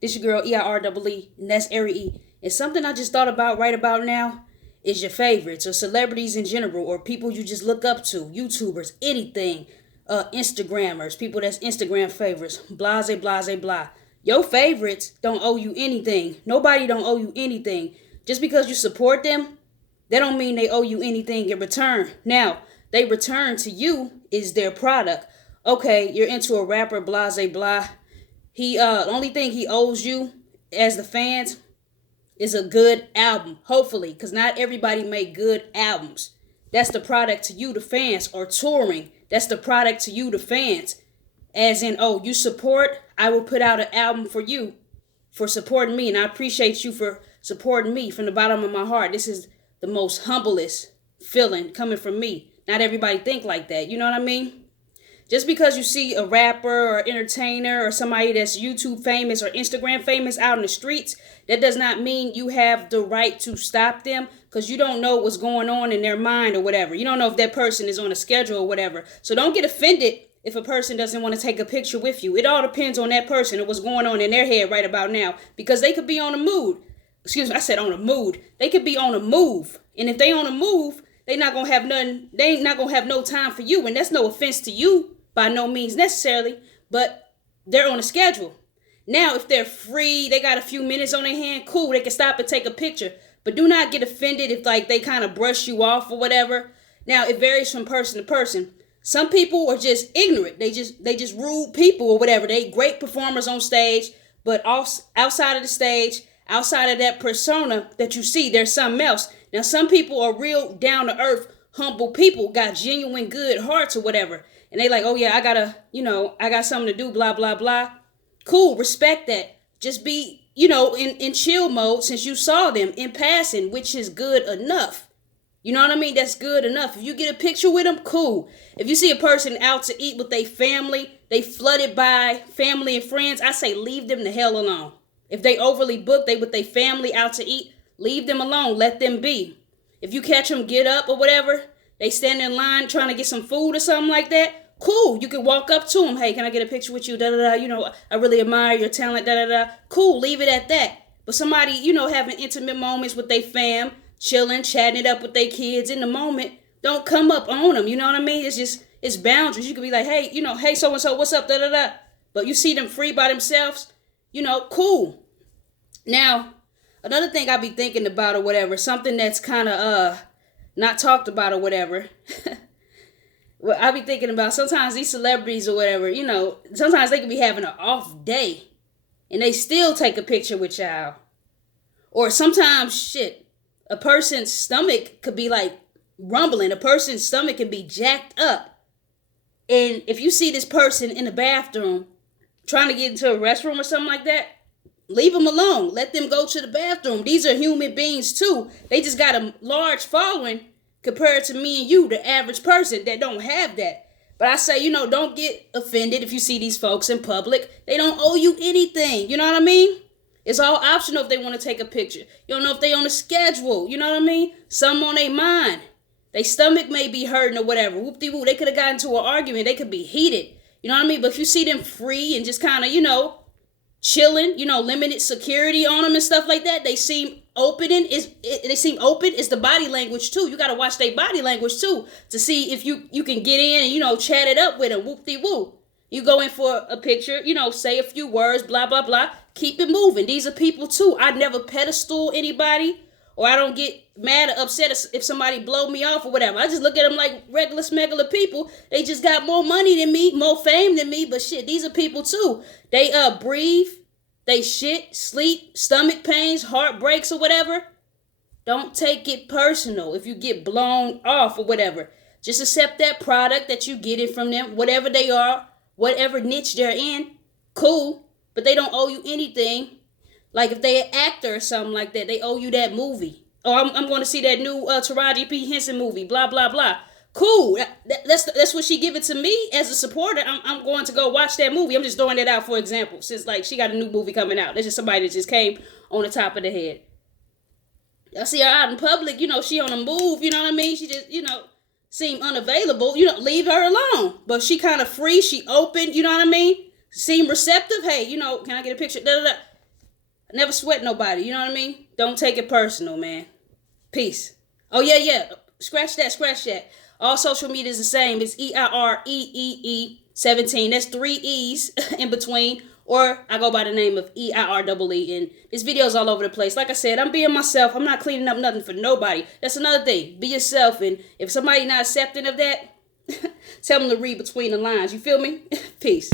This your girl EIREE, and that's Ari E. And something I just thought about right about now is your favorites or celebrities in general or people you just look up to, YouTubers, anything, Instagrammers, people that's Instagram favorites, blase, blase, blah. Your favorites don't owe you anything. Nobody don't owe you anything. Just because you support them, that don't mean they owe you anything in return. Now, they return to you is their product. Okay, you're into a rapper, blase, blah. The only thing he owes you as the fans is a good album, hopefully, because not everybody make good albums. That's the product to you, the fans, or touring. That's the product to you, the fans. As in, oh, you support, I will put out an album for you for supporting me, and I appreciate you for supporting me from the bottom of my heart. This is the most humblest feeling coming from me. Not everybody think like that, you know what I mean? Just because you see a rapper or entertainer or somebody that's YouTube famous or Instagram famous out in the streets, that does not mean you have the right to stop them because you don't know what's going on in their mind or whatever. You don't know if that person is on a schedule or whatever. So don't get offended if a person doesn't want to take a picture with you. It all depends on that person and what's going on in their head right about now because they could be on a mood. Excuse me, I said on a mood. They could be on a move. And if they on a move, they not going to have nothing. They ain't not going to have no time for you. And that's no offense to you. By no means necessarily, but they're on a schedule. Now, if they're free, they got a few minutes on their hand, cool, they can stop and take a picture. But do not get offended if like they kind of brush you off or whatever. Now, it varies from person to person. Some people are just ignorant. They just rude people or whatever. They great performers on stage, but outside of the stage, outside of that persona that you see, there's something else. Now, some people are real down to earth, humble people, got genuine good hearts or whatever. And they like, oh yeah, I got something to do, blah, blah, blah. Cool, respect that. Just be, in chill mode since you saw them in passing, which is good enough. You know what I mean? That's good enough. If you get a picture with them, cool. If you see a person out to eat with their family, they flooded by family and friends, I say leave them the hell alone. If they overly booked, they with their family out to eat, leave them alone. Let them be. If you catch them get up or whatever, they stand in line trying to get some food or something like that. Cool. You can walk up to them. Hey, can I get a picture with you? Da da da. I really admire your talent. Da da da. Cool. Leave it at that. But somebody, having intimate moments with their fam, chilling, chatting it up with their kids in the moment, don't come up on them. You know what I mean? It's boundaries. You can be like, hey, hey, so and so, what's up? Da da da. But you see them free by themselves, cool. Now, another thing I be thinking about or whatever, something that's kind of not talked about or whatever. Well, I be thinking about sometimes these celebrities or whatever, sometimes they could be having an off day and they still take a picture with y'all. Or sometimes, a person's stomach could be like rumbling. A person's stomach can be jacked up. And if you see this person in the bathroom trying to get into a restroom or something like that, leave them alone. Let them go to the bathroom. These are human beings too. They just got a large following compared to me and you, the average person that don't have that. But I say, don't get offended if you see these folks in public. They don't owe you anything. You know what I mean? It's all optional if they want to take a picture. You don't know if they on a schedule. You know what I mean? Some on their mind. Their stomach may be hurting or whatever. Whoop-de-whoop. They could have gotten into an argument. They could be heated. You know what I mean? But if you see them free and just kind of, chilling, limited security on them and stuff like that, they seem open. They seem open. It's the body language too. You got to watch their body language too to see if you can get in and chat it up with them. Whoop-de-whoop. You go in for a picture, say a few words, blah blah blah. Keep it moving. These are people too. I never pedestal anybody, or I don't get mad or upset if somebody blow me off or whatever. I just look at them like regular smegular people. They just got more money than me, more fame than me, but these are people too. They breathe, they shit, sleep, stomach pains, heartbreaks or whatever. Don't take it personal if you get blown off or whatever. Just accept that product that you get it from them, whatever they are, whatever niche they're in. Cool, but they don't owe you anything. Like if they an actor or something like that, they owe you that movie. Oh, I'm going to see that new Taraji P. Henson movie, blah, blah, blah. Cool. That's what she give it to me as a supporter. I'm going to go watch that movie. I'm just throwing that out for example. Since she got a new movie coming out. That's just somebody that just came on the top of the head. I see her out in public, she on the move, you know what I mean? She just, seem unavailable. Leave her alone. But she kind of free. She open, you know what I mean? Seem receptive. Hey, can I get a picture? Da, da, da. I never sweat nobody. You know what I mean? Don't take it personal, man. Peace. Oh, yeah, yeah. Scratch that, scratch that. All social media is the same. It's EIREEE17. That's 3 E's in between. Or I go by the name of EIREE. And this video's all over the place. Like I said, I'm being myself. I'm not cleaning up nothing for nobody. That's another thing. Be yourself. And if somebody not accepting of that, tell them to read between the lines. You feel me? Peace.